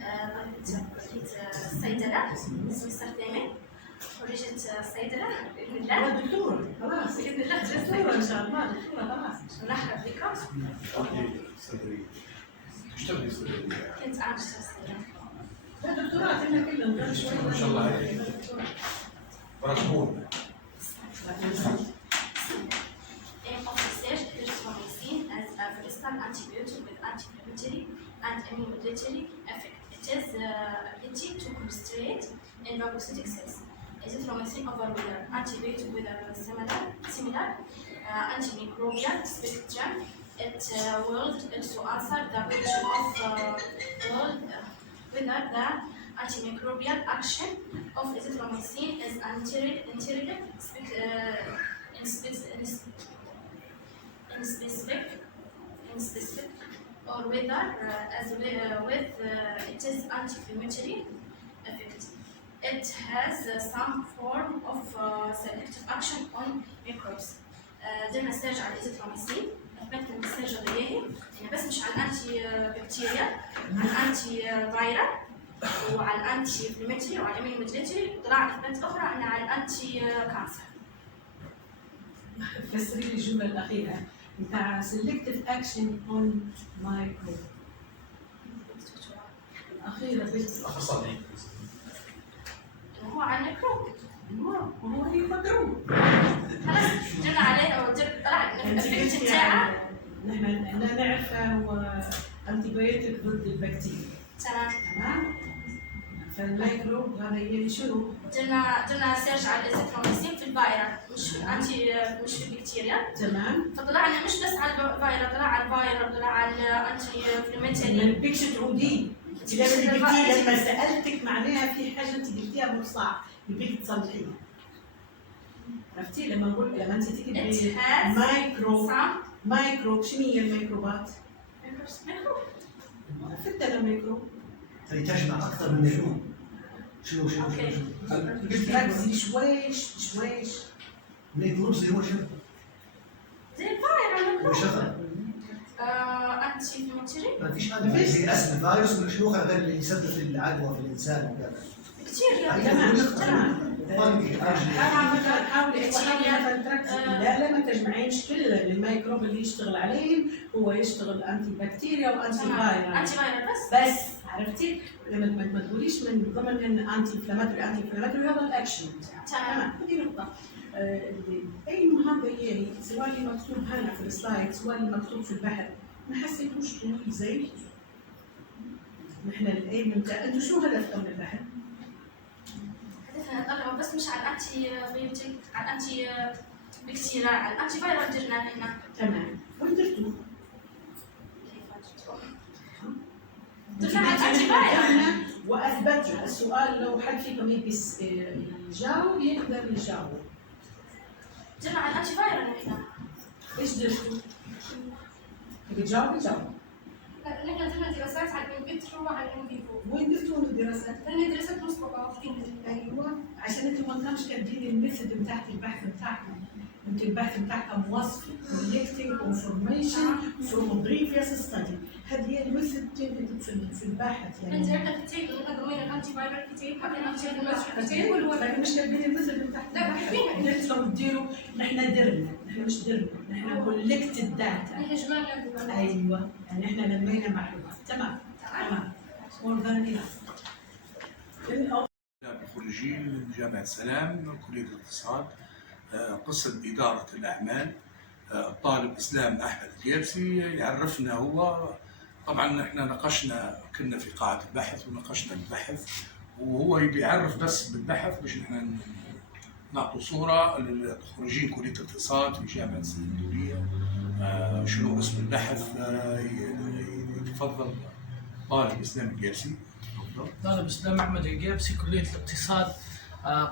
بديت الصيدلة سمستر الثامن ورجعت الصيدلة بإذن الله. دكتور خلاص بإذن الله دكتورة إن شاء الله دكتورة خلاص. نحرق ذكرى. صيدلية. تشتغلي صيدلية؟ كنت أنا أشتغل صيدلة. لا دكتوراه كنا كلهم شوي ما شاء الله عليك. مرحبون. Aim of research erythromycin as a versatile antibiotic with anti-inflammatory and immunomodulatory effect. It is ability to concentrate in phagocytic cells. Erythromycin overwhelmer antibiotic with a similar antimicrobial spectrum. It will also answer the question of whether the antimicrobial action of erythromycin is in specific or whether with it is anti-inflammatory effect. It has some form of selective action on microbes. درنا سيرج على الإزيثروميسين، أثبت من السيرج الغيري يعني بس مش على الأنتي بكتيريا، على الأنتي فايرال وعلى الأنتي انفلاماتوري وعلى الإميونوموديولاتوري، طلع أثبات أخرى أن على الأنتي كانسر. فسري لي الجملة الأخيرة بتاع selective action on micro. الأخيرة بس. أخصائي. هو على الميكروب. هو اللي يفكروا. خلاص جرنا عليه أو طلع الإفكت بتاعه. نحن نعرف هو أنتيبيوتيك ضد البكتيريا. تمام؟ فالميكروب هذا يلي شنو؟ درنا سيرش على الإزيثروميسين في الفيروس مش في الأنتي مش في البكتيريا. تمام. فطلعنا مش بس على الفيروس، طلع على الفيروس، طلع على الأنتي انفلاماتوري. ما نبيكش تعودي. إذا البكتيريا لما سألتك معناها في حاجة أنت قلتيها مش صح، نبيك تصلحيها. عرفتي لما نقول لما أنت تكتبي مايكروب شنو هي الميكروبات؟ ميكروب. فتنا ميكروب. هي تجمع أكثر من ميكروب. شنو ركزي شويش. الميكروب زي هو شنو؟ زي الفيروس هو شغل. أنتي انفلاماتوري. ما فيش حاجة زي اسم فيروس ولا شنو غير اللي يسبب العدوى في الإنسان وكذا. بكتيريا. تمام. حاولي تركزي لا ما تجمعينش كل الميكروب اللي يشتغل عليه هو يشتغل انتي بكتيريا وانتي فايروس. انتي فايروس بس عرفتي لما ما تقوليش من ضمن انتي انفلاماتوري هذا الاكشن. تمام هذه نقطة. اي مهمة هي سواء اللي مكتوب هنا في السلايد سواء اللي مكتوب في البحث ما حسيتوش طويل زي نحن الايم نتاع انتوا شو هدفكم من البحث؟ هدفنا نطلعوا بس مش على الانتي بيوتيك، على الانتي بكتيريا، على الانتي فايروس درنا نحن. تمام وين درتوا؟ درنا على الانتي فايروس واثبتوا السؤال لو حد فيكم يجاوب يقدر يجاوب. درنا على الانتي فايروس نحن. ايش درتوا؟ يجاوب نحن درنا دراسات على الانفيترو وعلى الانفيفو. وين درتوا الدراسات؟ درنا دراسات مسبقة في ايوه عشان انتم ما كانش كاتبين الميثود بتاعت البحث بتاعكم. انتم البحث بتاعكم وصفي collecting information from previous study. هذه هي الميثود تكتب في الباحث يعني. انت عندك كتير نحن ضمينا الانتي فايروس كتير حطينا انتي فايروس كتير لكن مش كاتبين الميثود بتاعكم. لا كاتبينها. انتم لو تديروا نحن درنا نحن مش درنا نحن collected data. نحن جمعنا. ايوه يعني احنا لمينا معلومات. تمام. more than enough. خريجين من جامعة سلام من كلية الاقتصاد قسم إدارة الأعمال. الطالب إسلام أحمد الجيبسي يعرفنا هو. طبعا احنا كنا في قاعة البحث وناقشنا البحث وهو بيعرف بس بالبحث باش احنا نعطوا صورة لخريجين كلية الاقتصاد في جامعة السندورية شنو اسم البحث. يتفضل طالب إسلام الجيبسي. طالب إسلام أحمد الجيبسي كلية الاقتصاد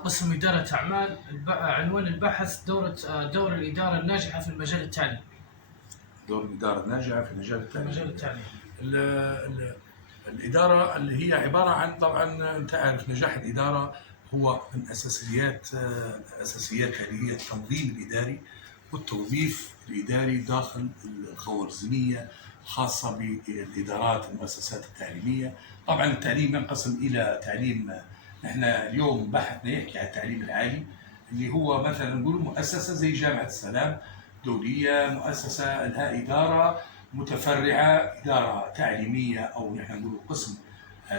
قسم إدارة أعمال. عنوان البحث دور الإدارة الناجحة في المجال التعليمي. دور الإدارة الناجحة في مجال التعليم. الإدارة اللي هي عبارة عن طبعا أنت عارف نجاح الإدارة هو من أساسيات اللي هي التنظيم الإداري والتوظيف الإداري داخل الخوارزمية الخاصة بالإدارات المؤسسات التعليمية طبعا التعليم ينقسم الى تعليم، احنا اليوم بحثنا يحكي عن التعليم العالي اللي هو مثلا نقول مؤسسه زي جامعه السلام دوليه، مؤسسه لها اداره متفرعه، اداره تعليميه او نحن نقول قسم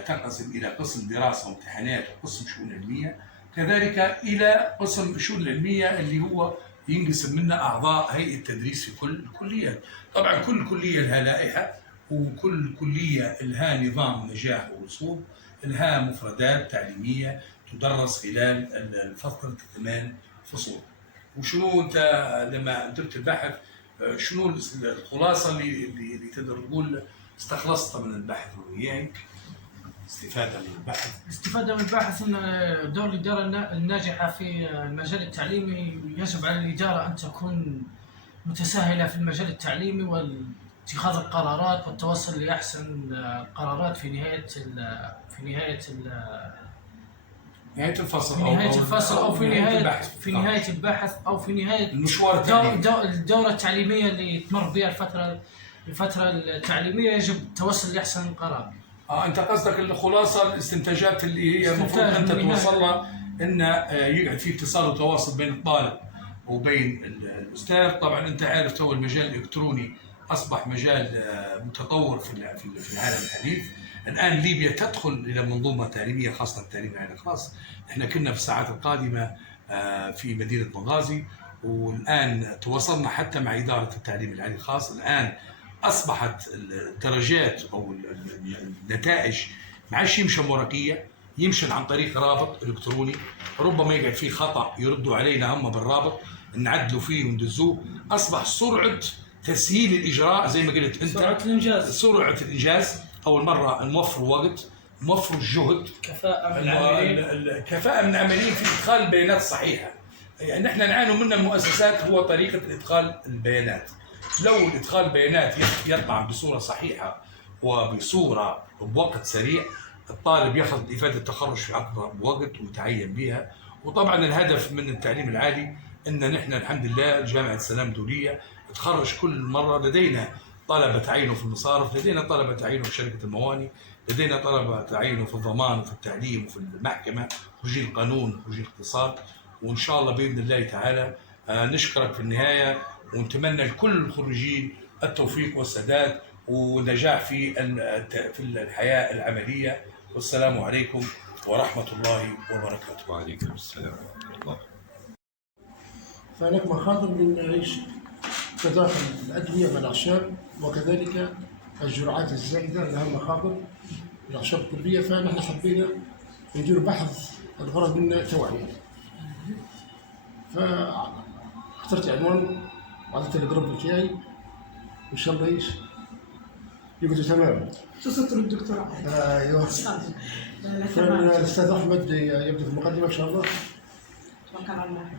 تنقسم الى قسم دراسه وامتحانات وقسم شؤون علميه، كذلك الى قسم الشؤون العلميه اللي هو ينقسم منه اعضاء هيئه التدريس في كل الكليات. طبعا كل كليه لها لائحه، وكل كليه لها نظام نجاح ورسوب، لها مفردات تعليميه تدرس خلال الفتره 8 فصول. وشنو انت لما درت البحث شنو الخلاصه اللي تقدر تقول استخلصتها من البحث وياك استفاده من البحث؟ الاستفادة من الباحث أن دور الإدارة الناجحة في المجال التعليمي يجب على الإدارة أن تكون متساهلة في المجال التعليمي واتخاذ القرارات والتوصل لأحسن قرارات في نهاية الفصل أو في نهاية البحث أو في نهاية المشوار التعليمي. الدورة التعليمية اللي تمر بها الفترة التعليمية يجب التوصل لأحسن قرار. انت قصدك الخلاصه الاستنتاجات اللي هي المفروض انت توصل لها، ان يقعد في اتصال وتواصل بين الطالب وبين الاستاذ. طبعا انت عارف تو المجال الالكتروني اصبح مجال متطور في العالم الحديث. الان ليبيا تدخل الى منظومه تعليميه خاصه التعليم العالي الخاص. احنا كنا في الساعات القادمه في مدينه بنغازي، والان تواصلنا حتى مع اداره التعليم العالي الخاص. الان اصبحت الدرجات او النتائج ما عادش يمشي ورقيه، يمشي عن طريق رابط الكتروني، ربما يقعد فيه خطا يردوا علينا هم بالرابط نعدلوا فيه وندزوه. اصبح سرعه تسهيل الاجراء زي ما قلت انت، سرعه الانجاز اول مره، نوفر وقت، نوفر الجهد، كفاءه من العاملين في ادخال البيانات الصحيحه. يعني نحن نعاني من المؤسسات هو طريقه ادخال البيانات. لو ادخال البيانات يطلع بصوره صحيحه وبصوره بوقت سريع، الطالب ياخذ افاده التخرج في اقرب وقت ويتعين بها. وطبعا الهدف من التعليم العالي ان نحن الحمد لله جامعه السلام دوليه تخرج كل مره. لدينا طلبه تعينوا في المصارف، لدينا طلبه تعينوا في شركه الموانئ، لدينا طلبه تعينوا في الضمان وفي التعليم وفي المحكمه، خريجين القانون، خريجين الاقتصاد. وان شاء الله باذن الله تعالى نشكرك في النهايه، ونتمنى لكل الخريجين التوفيق والسداد ونجاح في الحياه العمليه. والسلام عليكم ورحمه الله وبركاته. وعليكم السلام ورحمه الله. فهناك مخاطر من نعيش تداخل الادويه مع الاعشاب، وكذلك الجرعات الزائده لها مخاطر الاعشاب الطبيه. فنحن حبينا ندير بحث الغرض منه توعيه. فاخترت عنوان وعطيت الجروب بتاعي وان شاء الله يبدو تمام. تصدر الدكتوراه. ايوه. فالاستاذ احمد يبدا في المقدمه ان شاء الله. شكرا الله.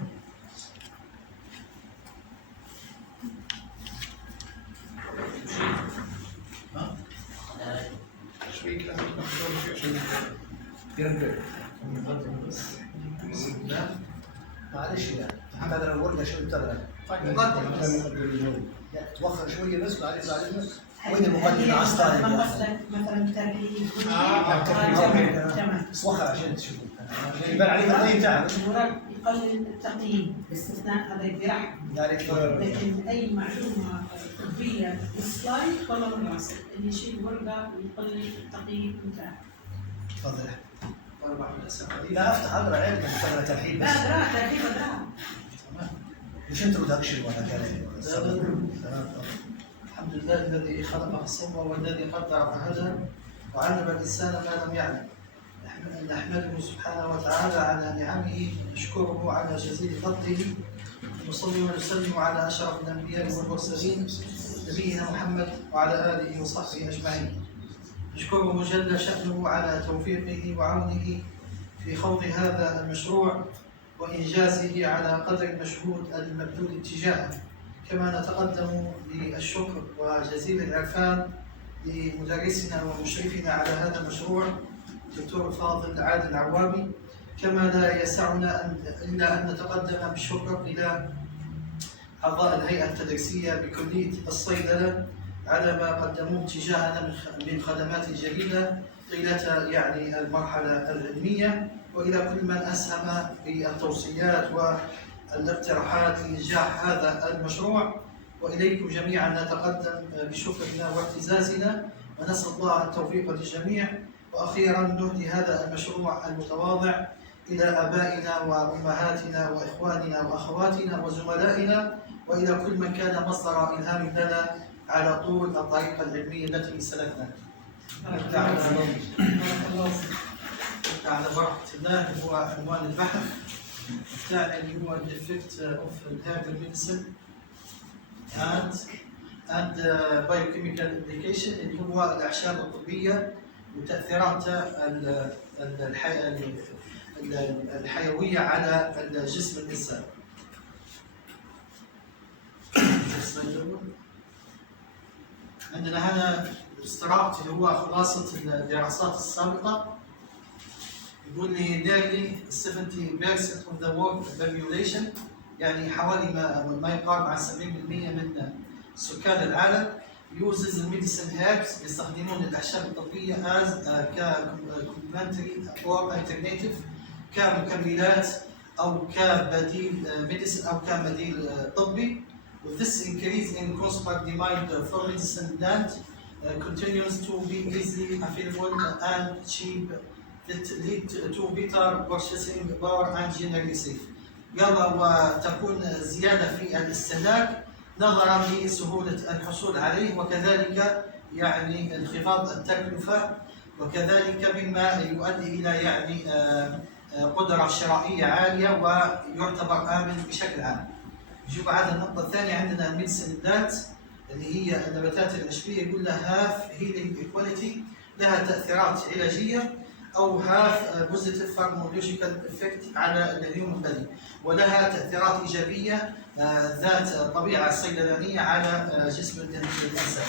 معلش لا محمد انا بقول لك شو ترى مقدم توخر شويه بس معلش وين المقدمه عسكري مثلا ترحيب توخر عشان تشوفوا يبان عليك التقييم تاعك يقلل التقييم باستثناء هذا الجراح، لكن اي معلومه طبيه بالسلايد والله مناسب اللي يشيل ورقه ويقلل التقييم بتاعه. تفضل. لا افتح اقرا علم مثلا ترحيب بس. لا ترحيب لا. مش انتروداكشن ولا كلام. الحمد لله الذي خلق فسوى والذي قدر فهدى وعلم الانسان ما لم يعلم. نحمده سبحانه وتعالى على نعمه، نشكره على جزيل فضله، ونصلي ونسلم على اشرف الانبياء والمرسلين نبينا محمد وعلى اله وصحبه اجمعين. نشكره جل شأنه على توفيقه وعونه في خوض هذا المشروع وإنجازه على قدر المشهود المبذول اتجاهه. كما نتقدم بالشكر وجزيل العرفان لمدرسنا ومشرفنا على هذا المشروع الدكتور الفاضل عادل العوامي. كما لا يسعنا إلا أن نتقدم بالشكر إلى أعضاء الهيئة التدريسية بكلية الصيدلة على ما قدموه تجاهنا من خدمات جليلة طيلة يعني المرحلة العلمية، وإلى كل من أسهم بالتوصيات والاقتراحات لنجاح هذا المشروع، وإليكم جميعا نتقدم بشكرنا واعتزازنا ونسأل الله التوفيق للجميع. وأخيرا نهدي هذا المشروع المتواضع إلى آبائنا وأمهاتنا وإخواننا وأخواتنا وزملائنا، وإلى كل من كان مصدر إلهام لنا على طول الطريقة العلمية التي سلكناها. على بركة الله هو عنوان البحث بتاعنا اللي هو The Effect of Herbal Medicine and Biochemical Application، اللي هو الأعشاب الطبية وتأثيراتها الحيوية على الجسم الإنسان. عندنا هنا استراحة اللي هو خلاصة الدراسات السابقة. يقول لي nearly 70% of the world population، يعني حوالي ما يقارب عن 70% من سكان العالم uses medicine herbs، يستخدمون الأعشاب الطبية as complementary or alternative، كمكملات أو كبديل medicine أو كبديل طبي. This increase in consumer demand for medicine plant continues to be easily available and cheap that lead to better purchasing power and generally safe. قال وتكون زيادة في الاستهلاك نظرا لسهولة الحصول عليه، وكذلك يعني انخفاض التكلفة، وكذلك مما يؤدي إلى يعني قدرة شرائية عالية ويعتبر آمن بشكل عام. نشوف عاد النقطة الثانية، عندنا الميديسين ذات اللي هي النباتات العشبية، يقول لها هاف هيلينج ايكواليتي، لها تأثيرات علاجية، أو هاف بوزيتيف فارماكولوجيكال افكت على الهيومن بادي، ولها تأثيرات إيجابية ذات طبيعة صيدلانية على جسم الإنسان.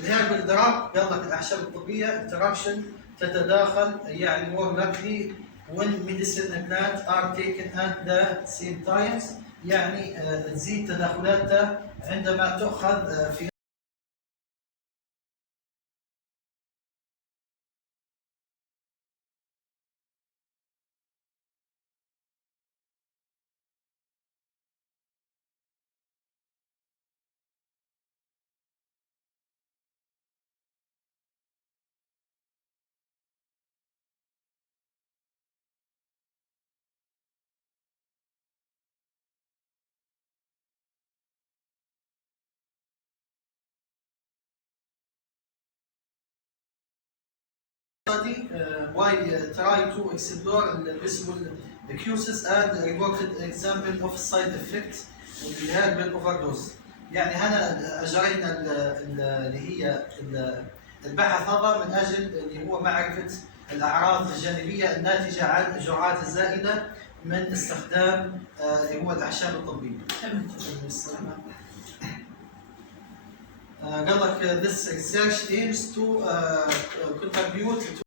الهيربال دراج قال لك الأعشاب الطبية interaction تتداخل يعني more likely when medicine plants are taken at the same times، يعني تزيد تداخلاتها عندما تؤخذ في why try to explore the visible causes and reported example of side effects الهربال overdose. يعني هنا أجرينا اللي هي البحث هذا من أجل اللي هو معرفة الأعراض الجانبية الناتجة عن الجرعات الزائدة من استخدام اللي هو الأعشاب الطبية. قال لك this research aims to contribute to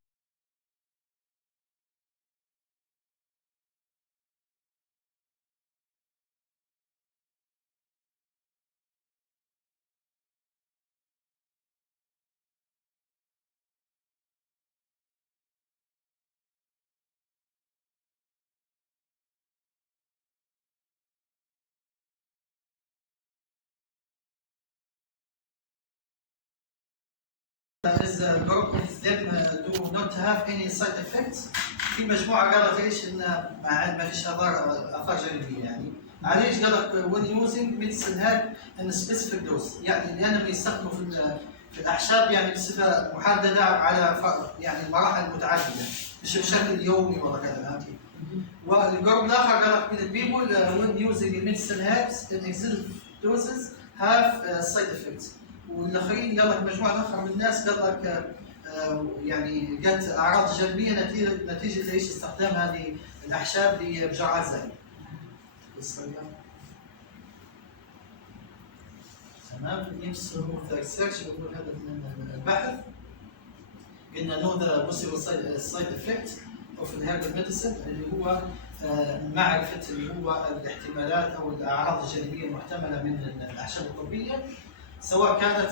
is a group of them do not have any side effects. في مجموعة قالت ليش إن ما فيش آثار جانبية يعني. عليش قال لك when using medicine herb in a specific dose، يعني لأنهم يستخدموا في الأعشاب يعني بصفة محددة على يعني مراحل متعددة، مش بشكل يومي ولا كذا فهمتي. والجروب الآخر قال لك من البيبول when using medicine herbs in excessive doses have side effects. والاخرين قال لك مجموعه اخرى من الناس قال لك يعني جت اعراض جانبيه نتيجه ليش استخدام هذه الاعشاب بجرعات زائده. تمام. نفس الريسيرش بقول هذا من البحث قلنا نو ذا بوسيبل سايد افكت اوف الهيربال ميديسن، اللي هو معرفه اللي هو الاحتمالات او الاعراض الجانبيه المحتمله من الاعشاب الطبيه. سواء كانت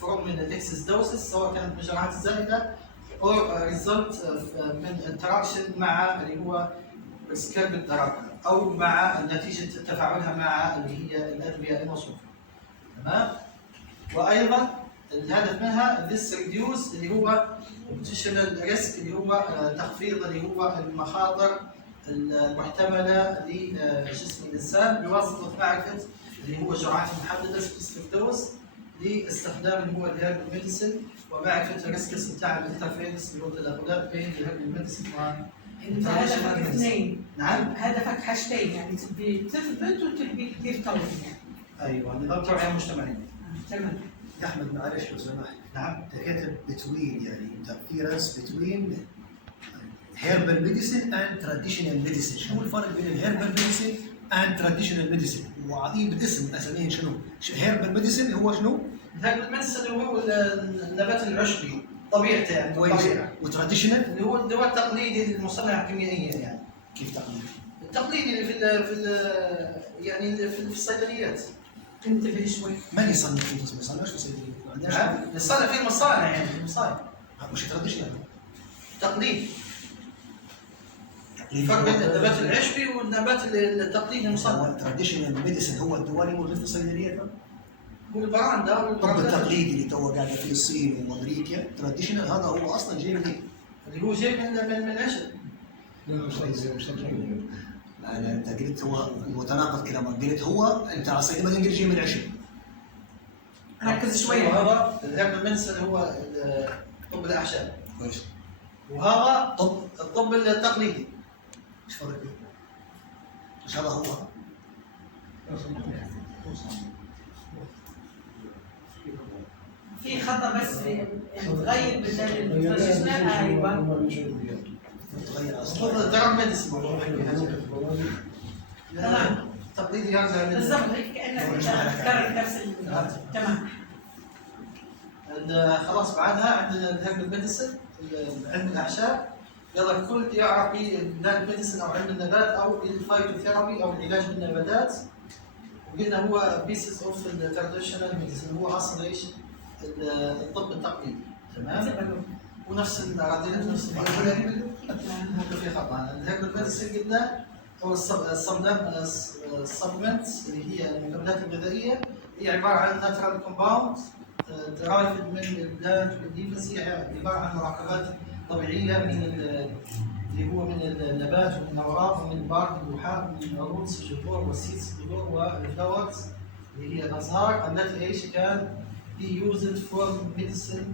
فروم من الاكسس دوسس، سواء كانت من الجرعات الزائده او ريزلت من انتراكشن مع اللي هو سكرب الدرجه او مع نتيجه تفاعلها مع اللي هي الادويه الموصوفه. تمام؟ وايضا الهدف منها this reduce اللي هو potential risk اللي هو تخفيض اللي هو المخاطر المحتمله لجسم الانسان بواسطه معرفه اللي هو جرعات محدده specific dose لاستخدام اللي هو الهيرب ميديسن ومعرفه الريسكس بتاع الانترفيرنس اللي هو التداخلات بين الهيرب ميديسن انت هدفك اثنين. نعم. هدفك حاجتين، يعني تبي تثبت وتبي تدير توعية. ايوه، نظام توعيه مجتمعي. تمام. يا احمد معلش لو سمحت، نعم. انت كاتب بتوين، يعني انترفيرنس بتوين هيربال ميديسن اند تراديشنال ميديسن. شنو الفرق بين الهيربال ميديسن اند تراديشنال ميديسن؟ وعطيه بالاسم اساميين شنو؟ هيربال ميديسن هو شنو؟ الهيرب الميديسن هو النبات العشبي طبيعته يعني طبيعة. وتراديشنال اللي هو الدواء التقليدي المصنع كيميائيا يعني. كيف تقليد؟ التقليدي اللي يعني في الصيدليات. انتبه شوي. من يصنف فيه؟ ما يصنفش في الصيدليه، ما عندناش يصنع في المصانع يعني في المصانع. مش تراديشنال تقليد. الفرق بين النبات العشبي والنبات التقليدي المصنع. التراديشنال ميديسن هو الدواء اللي موجود في الصيدليات، هو البراندة الطب التقليدي اللي تو قاعده فيه الصين وامريكا. تراديشنال هذا هو اصلا جاي من اللي هو جاي من العشب. انت قلت هو متناقض كلامك، قلت هو انت على الصيدليه بعدين قلت جاي من العشب. ركز شوي. وهذا الهيرب ميديسن هو طب الاعشاب. كويس. وهذا الطب التقليدي. ايش فرق بينهم؟ مش هذا هو؟ في خطأ بس تغير بالتراديشنال. ايوه. تغير طب الدرج ميديسن. تمام. التقليدي يرجع بالضبط، كأنك تكرر نفس تمام. خلاص بعدها عندنا الهيرب ميديسن علم الاعشاب. يلا الكل يعرف بالهيرب ميديسن او علم النبات او الفايتوثيرابي او العلاج بالنباتات. وقلنا هو بيسز اوف التراديشنال ميديسن، هو اصلا ايش؟ الطب التقليدي. تمام؟ ونفس الراديولوجي نفس ممكن في خطا. الهيرب ميديسن قلنا هو السبلمنت اللي هي المكملات الغذائيه، هي عباره عن ناترال كومباوند درايفد من البلانت والليفز، هي عباره عن مركبات طبيعيه من اللي هو من النبات ومن الاوراق ومن البارك واللحاف ومن الروتس الجذور والسيدز البذور والفلاورز اللي هي الازهار التي ايش كان be used for medicine